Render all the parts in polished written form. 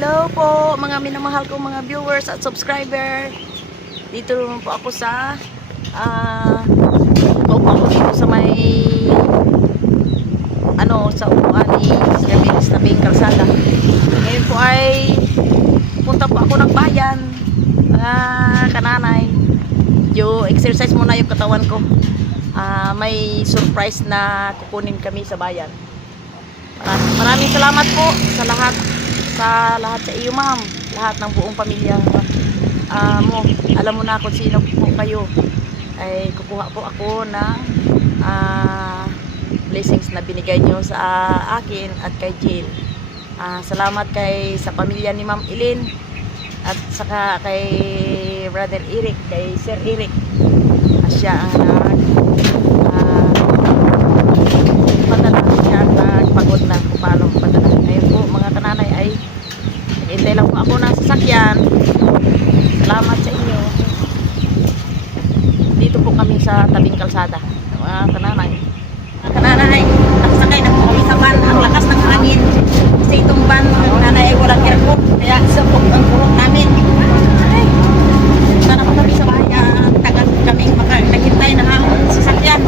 Hello po mga minamahal kong mga viewers at subscriber. Dito naman po ako sa paupo ako dito sa may sa upuan ni Sir Bilis na Bing Kalsada. Ngayon po ay punta po ako ng bayan, mga kananay. Exercise muna yung katawan ko. May surprise na kukunin kami sa bayan. Maraming salamat po sa lahat sa iyo, ma'am, lahat ng buong pamilya mo. Alam mo na kung sino po kayo. Ay kukuha po ako ng blessings na binigay nyo sa akin at kay Jill. Salamat sa pamilya ni Ma'am Ilin at saka kay Brother Eric, kay Sir Eric. Siya ang padala, siya ang nagpagod na kung paano padala. Ngayon po mga kananay ay naghintay lang po ako ng sasakyan. Salamat sa inyo. Dito po kami sa tabing kalsada, mga kananay. Mga kananay, nagsakay na po kami sa van. Ang lakas ng hangin kasi itong van ng nanay ay walang aircon, kaya sabog ang kurot namin. Ay, sana po kami sa bayan. Tagal kaming naghintay na ang sasakyan.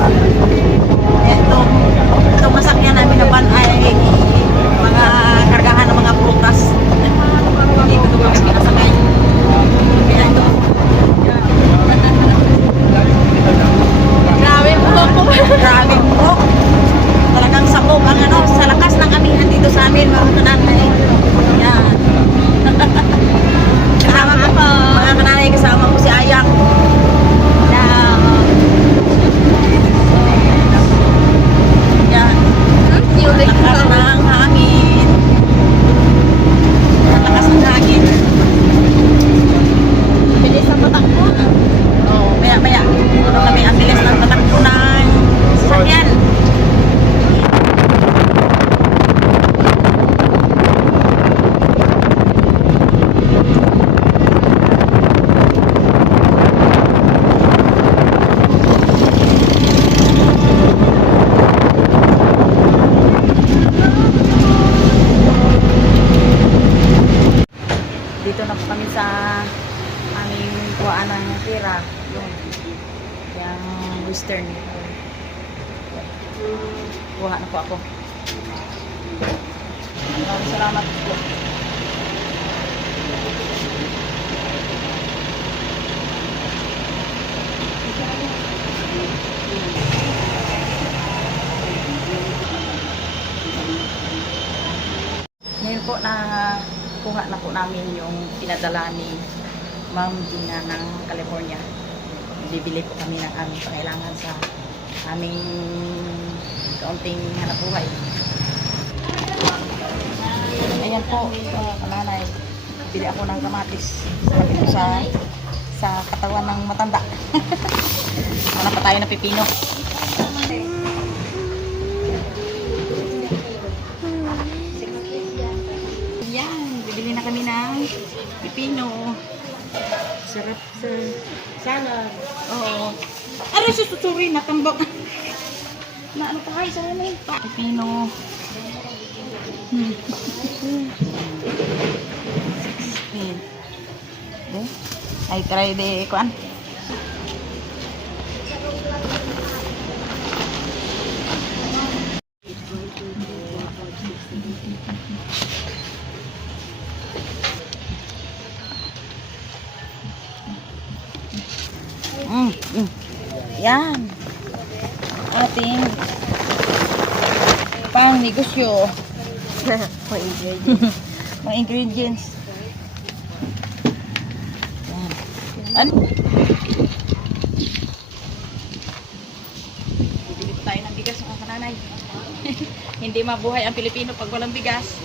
Itong masakyan namin na van ay mga kargahan ng mga prutas. Dito po kami kinasakay. Kaya ito. Grabe po. Grabe po. Talagang sabog ang sa lakas ng amihan dito sa amin, mga kananay. Yan. Kasama po. Mga kananay, kasama po si Ayang. Yan. Lakas ng hangin. Lakas ng hangin. Bilis ang patakbo. Oo, maya. Kami ang bilis ng patakbo ng sasakyan. Dito na po kami sa aming kuhaan ng tira, yung western. Kuha na po ako. Maraming salamat po. Ngayon po na kuha na po namin yung pinadala ni Ma'am Gina ng California. Bibili po kami ng aming pangailangan sa aming kaunting hanap buhay. Ayan po, kananay. Bili ako ng kamatis. Sabi ko sa katawan ng matanda. Wala pa tayo na pipino. Bibili na kami ng pipino. Sarap sa salad. Oo. Aray, susuri, natambak. Na ano pa kayo sa amin? Pipino. 16. Ay, try de kuan. Yan. Ating pang negosyo. Mga ingredients. Yan. Ano? Bibili tayo ng bigas, mga kananay. Hindi mabuhay ang Pilipino pag walang bigas.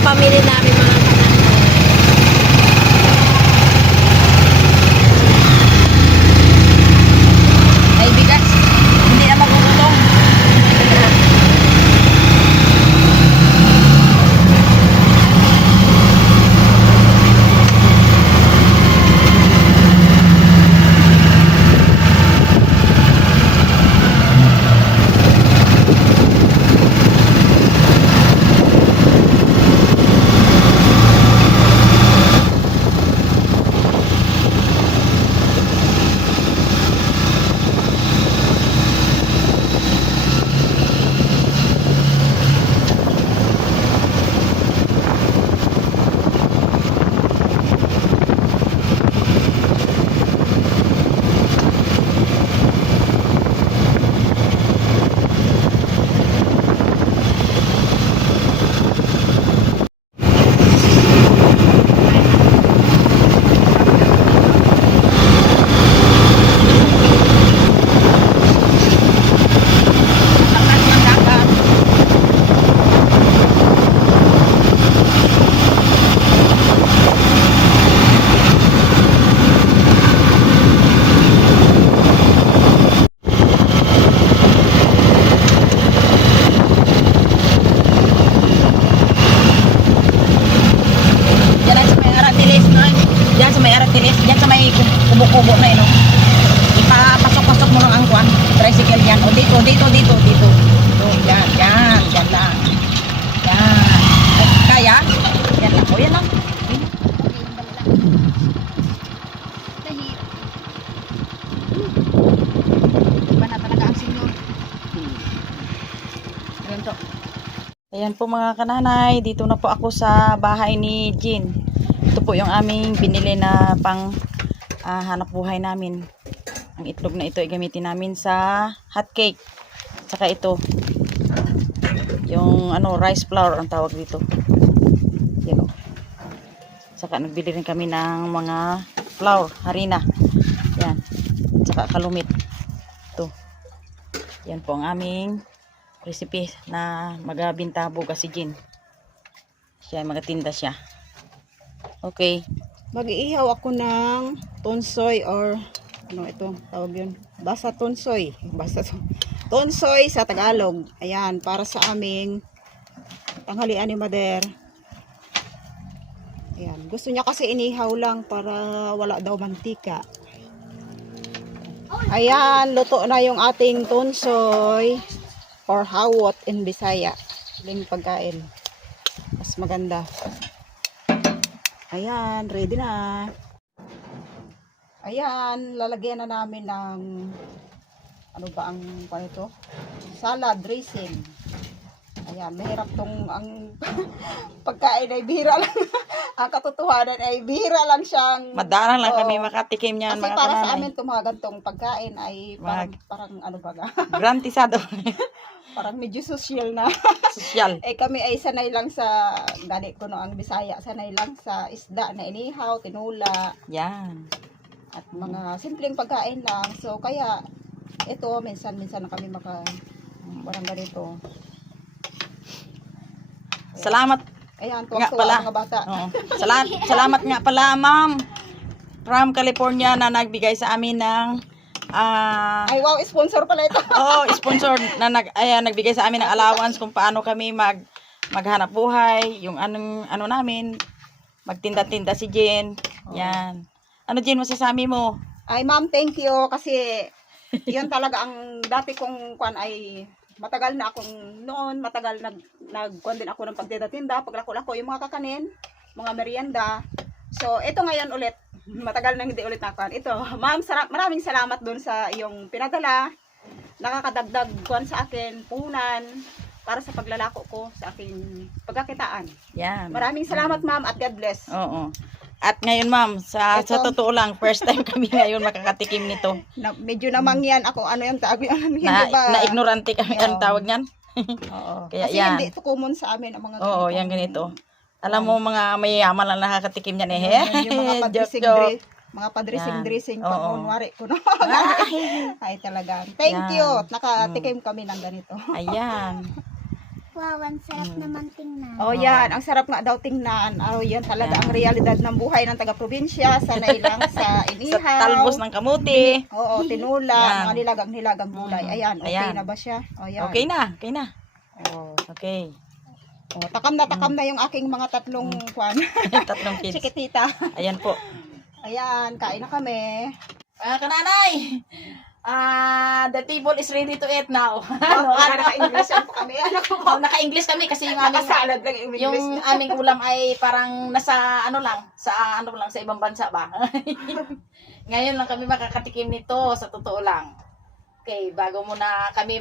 Pamilya namin mga ay bigas, hindi na magugulong. Ayan po mga kananay, dito na po ako sa bahay ni Jean. Ito po yung aming binili na pang hanap buhay namin. Ang itlog na ito ay gamitin namin sa hot cake. Tsaka ito, yung rice flour ang tawag dito. Yan o. Tsaka nagbili rin kami ng mga flour, harina. Yan. Tsaka kalumit. Ito. Yan po ang aming recipe na magabinta bukas si Jean. Siya magatinda siya. Okay. Mag-iihaw ako ng tonsoy or ano ito tawag yun? Basta tonsoy. Basta tonsoy sa Tagalog. Ayan, para sa aming tanghalian ni Mother. Ayan, gusto niya kasi inihaw lang para wala daw mantika. Ayan, luto na yung ating tonsoy or hawot in Bisaya. Yung pagkain. Mas maganda. Ayan, ready na. Ayan, lalagyan na namin ng ano ba ang ito? Salad dressing. Ayan, mahirap tong ang pagkain ay bihira lang. Ang katotohanan ay bihira lang siyang Madalang lang kami makatikim niyan kasi mga para sa kananay. amin itong mga gantong pagkain ay parang ano ba ga? Grantisado. Parang medyo social na. Sosyal. Eh kami ay sanay lang sa gani ko no ang Bisaya, sanay lang sa isda na inihaw, tinula Yan. at mga simpleng pagkain lang. So kaya ito minsan-minsan na kami parang ganito. Salamat Ayan, nga tuwang-tuwa pala. ang mga bata. Oo. Salamat nga pala, ma'am. From California na nagbigay sa amin ng Ay wow, sponsor pala ito. sponsor na nagbigay sa amin ng allowance kung paano kami maghanap buhay, yung ano namin, magtinda-tinda si Jean. Yan. Ano Jean masasabi mo? Ay ma'am, thank you kasi yun talaga ang dati kong kwan ay matagal na akong noon, matagal nagkuhan din ako ng pagtinda-tinda, paglako-lako yung mga kakanin, mga merienda. So, ito ngayon ulit, matagal na hindi ulit nakuhan. Ito, ma'am, maraming salamat dun sa iyong pinadala. Nakakadagdag kuhan sa akin, puhunan, para sa paglalako ko sa aking pagkakitaan. Yan. Maraming salamat ma'am at God bless. Oo. At ngayon ma'am, sa totoo lang, first time kami ngayon makakatikim nito. Medyo namang yan ako, ano yung tawag yun? Hindi ba? Na ignorante kami ang tawag niyan. Oo. Kaya Kasi yan. hindi ito common sa amin ang mga Oo, yan ganito. Alam mo mga mayayaman lang nakakatikim niyan eh. Yung mga Joke. mga padressing-dressing Yan. pag Oo. kunwari ko no. Ay talaga. Thank Yan. you. Nakatikim kami ng ganito. Ayan. Wow, ang sarap naman tingnan. Oh, yan. Ang sarap nga daw tingnan. Oh, yan talaga Yan. ang realidad ng buhay ng taga-probinsya. Sanay lang sa Sa inihaw. talbos ng kamuti. Oo, tinula, Yan. mga nilagang gulay. Ayan, okay Ayan. na ba siya? Oh, yan. Okay na. Oh. Okay. Oh, takam na yung aking mga tatlong kwan. Tatlong kids. Chikitita. Ayan po. Ayan, kain na kami. Kananay! The table is ready to eat now. Naka-English po kami. Naka-English kami kasi yung aming, Nakasalad lang yung yung English. aming ulam ay parang nasa sa ibang bansa ba. Ngayon lang kami makakatikim nito sa totoo lang. Okay, bago muna kami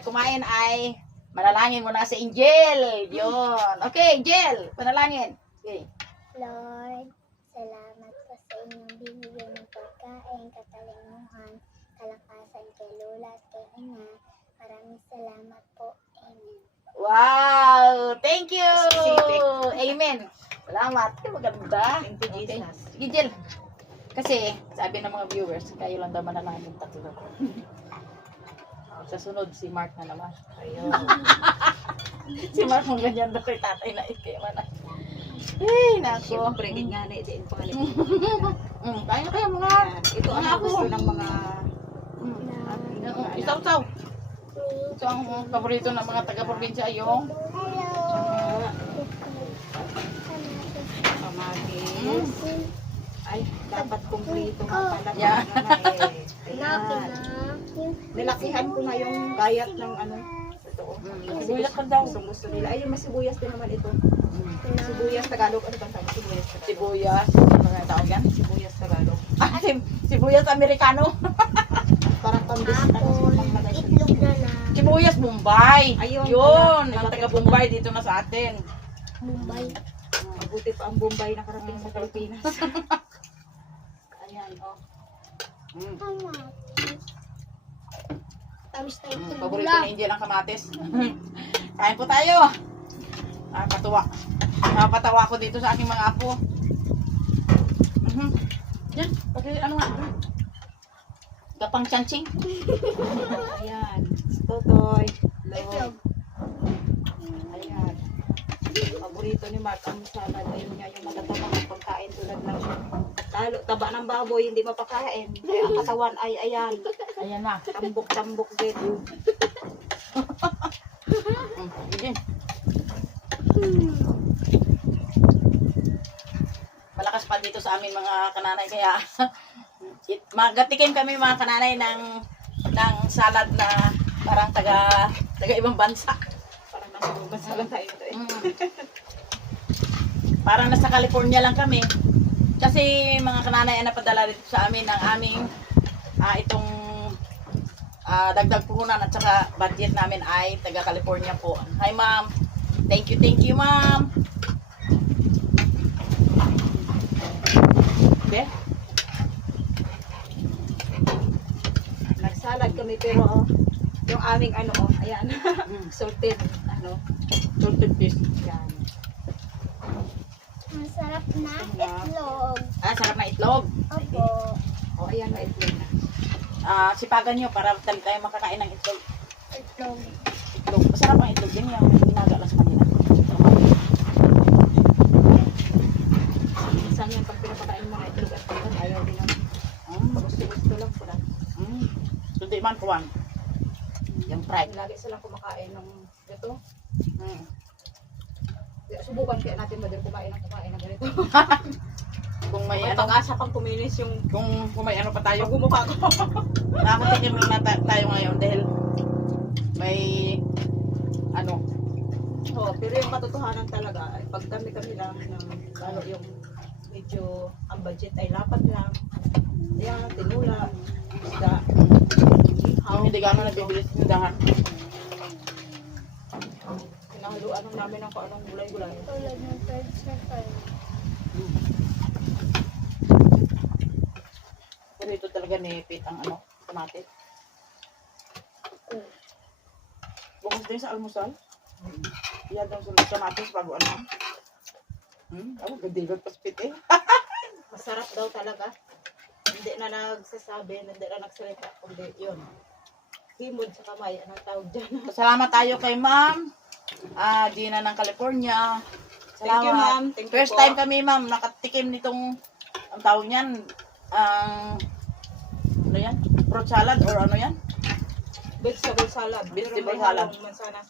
kumain ay manalangin muna si Angel. Yun. Okay, Angel, manalangin. Okay. Lord, salamat po sa inyong binigay ng pagkain, katalinuhan, kalakasan kay Lola at kay Ina. Maraming salamat po. Amen. Wow! Thank you! Specific. Amen! Salamat. Maganda. Thank you, Jesus. Sige, Jill. Kasi, sabi ng mga viewers, kayo lang daw manalangin tatlo. Sa sunod, si Mark na naman. Ayun. Si Mark mong ganyan daw kay tatay na ikay man. Ay, nako. Siyempre, nga na din pangalit. Tayo kayo mga... Ito ang Mga gusto ako. ng mga Isaw-saw. Ito ang paborito ng mga taga-probinsya yung... kamatis. Ay, dapat kumplito nga pala. Yeah. Ayan. Nilakihan ko na yung gayat ng ano. Sibuyas ka daw. Gusto nila. Ay, yung masibuyas din naman ito. Sibuyas Tagalog. Ano ba sabi? Sibuyas Tagalog. Sibuyas. Ano nga tawag yan? Sibuyas Tagalog. Sibuyas Amerikano. Parang pambis. Ano, Tapos, pangmalay sa itlog na lang. Sibuyas, Bombay. Ayun, Yun, wala. ang taga Bombay dito na sa atin. Mumbai. Mabuti pa ang Bombay nakarating sa Pilipinas. Ayan, oh. Kamatis. Tamis na ito. Paborito ni Angel ang kamatis. Kain po tayo. Nakapatawa ako dito sa aking mga apo. Yan, ano nga. Gapang chansing. Ayan. Totoy. Itlog. Ayan. Paborito ni Mark ang salad. Ayun nga yung matatabang ng pagkain tulad ng talo, taba ng baboy, hindi mapakain. Kaya ang katawan ay ayan. Ayan na. Tambok-tambok din. Yun. Malakas pa dito sa aming mga kananay kaya magatikim kami mga kananay ng salad na parang taga ibang bansa. Parang nang masalang tayo ito eh. Parang nasa California lang kami. Kasi mga kananay ang napadala dito sa amin ng aming itong dagdag puhunan at saka budget namin ay taga California po. Hi ma'am. Thank you ma'am. Okay? Nagsalad kami pero yung aming ayan. Salted Salted fish. Yan. Masarap na itlog. Sarap na itlog. Opo. O ayan na itlog na. Sipagan nyo para tayo makakain ng itlog. Itlog. Itlog. Masarap ang itlog din yung ginagalas kanina. Minsan yan pag pinapakain mo ng itlog at pagkat ayaw din ang gusto lang sila. Hindi man kuwan. Yung fried. Lagi silang kumakain ng ito. Subukan kaya natin ba din kumain ng ganito. Kung may May pag-asa pang kuminis yung kung may ano pa tayo. pagmumukha ko. Nakakatikim lang na tayo ngayon dahil may Pero yung katotohanan talaga, ay pag kami lang ng lalo yung medyo ang budget ay lapat lang. Ayan, tinula, isda, yung hindi gano'n nabibili sa tindahan. Pinahaluan namin ng kung anong gulay-gulay. Tulad ng third circle. Pero ito talaga nipit ang kamatis. Bukas din sa almusal. Iyan daw sa kamatis bago gadigot pa spit eh. Masarap daw talaga. Hindi na nagsasabi, hindi na nagsalita, kundi yun. Himod sa kamay, anong tawag dyan? Salamat tayo kay Ma'am Gina ng California. Salamat. Thank you, ma'am. Thank you First po. time kami, ma'am, nakatikim nitong, ang tawag niyan, ano yan? Fruit salad or ano yan? Vegetable salad. Vegetable Pero may salad. halong mansanas.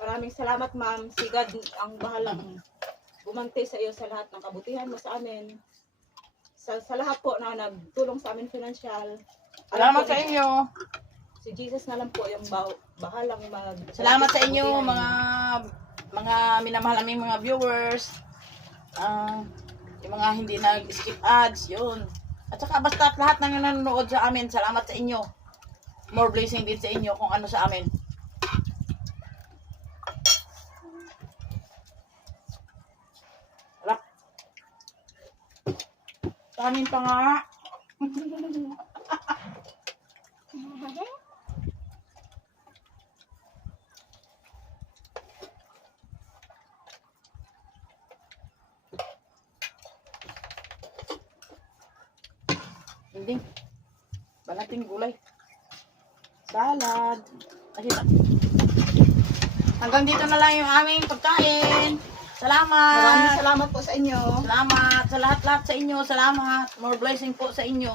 Maraming salamat, ma'am. Si God ang bahalang gumanti sa iyo sa lahat ng kabutihan mo sa amin. Sa lahat po na nagtulong sa amin financial. Salamat sa inyo. Si Jesus na lang po yung bahalang Salamat sa inyo, mga minamahal naming mga viewers. Yung mga hindi nag-skip ads, yun. At saka basta lahat ng nanonood sa amin, salamat sa inyo. More blessing din sa inyo kung ano sa amin. Harap. Sa amin pa nga. Hindi. Banating gulay. Salad. Nakita. Hanggang dito na lang yung aming pagkain. Salamat. Maraming salamat po sa inyo. Salamat sa lahat-lahat sa inyo. Salamat. More blessing po sa inyo.